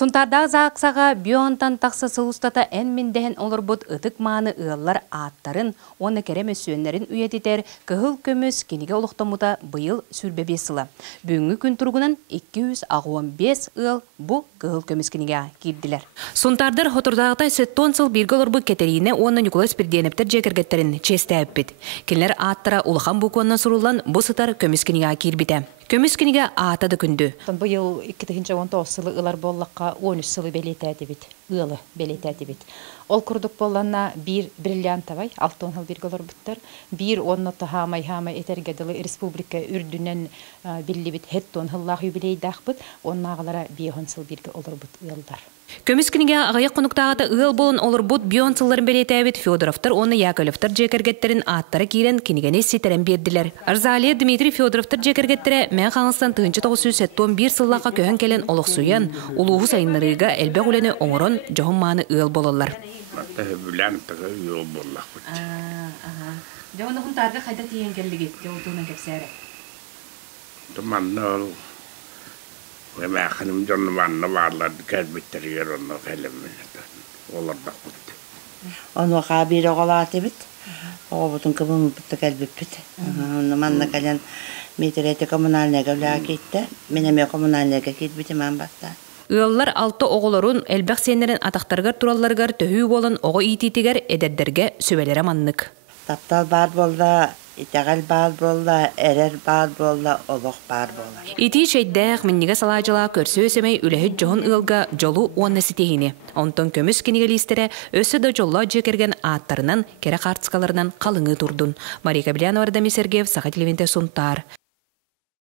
Сунтарда заақсаға бионтан тақсы сылустата ән мендеген олорбут ытык мааны ыаллар аттарын, оны кереме сүйенлерін үйететер Кыһыл көмүс кинигэ олықтамута быйыл сүрбебе сыла. Бүгінгі күн тұрғынан 215 ыал бұ Кыһыл көмүс кинигэ кирдилер. Сунтардар хотурдағытай сеттон сыл бирге олорбут кетеріне оны Николай Спирденептер жекергеттерін честі әппет. Келер аттара улахан букуанна сурулан бұ сытар көмүс кинигэ кирбите. Көмүс кинигэ атады күнді. Быйыл 2019 сылы ылар боллаққа 13 сылы белетәді бит, ылы белетәді бит. Ол күрдік болланна бір бриллианта бай, 6 ыл біргі олар бұттар, бір онноты хамай етергеділі республика үрдінен білі бит, хеттон ыллақ юбилейді ақпыт, оннағылара 5 сыл біргі олар бұт ылдар. Көмүс кинигэ ағайық құнықтағыда ыл болын олорбут бион сылларын белетәбет Федоровтар, оны Яковлевтар жекергеттерін аттары кейрен кинигені сетерен берділер. Арзалия Дмитрий Федоровтар жекергеттері мен қаңыстан 1971 сыллаққа көхін келен олық суян, улуғы сайынларыға әлбәқ үлені оңырын жоғын маны ыл болалар. Жоғын тағы қайда тиен келдігі, жоғытуынан кепсәрі? Mä kannan jonne vanna vaalla käydmitteri eronna helmen olla takutti. On wakaa biiro kolaativit. Ovutun kavun pitta kälbipit. No manna kaljan miitereitä kommunaalnega lääkitte. Minä kommunaalnega kitbiti man bastaa. Ыаллар алты оғыларын әлбәқ сенерін атақтарғар туралларғар төхі болын оғы ититігер эдердерге сөбелері маннык. Таптал бар болда, итәғәл бар болда, әрер бар болда, олық бар болда. Ити шейдәқ міннеге салайжыла көрсі өсемей үләхіт жоғын ылға жолу онны сетегіне. Онтон көміс кинигелистері өсі да жолла жекерген аттарынан, кері қартысқаларынан қалыңы тұрдun. Мария Кабелянова, Сергеев, Сақа телевизия Сунтар.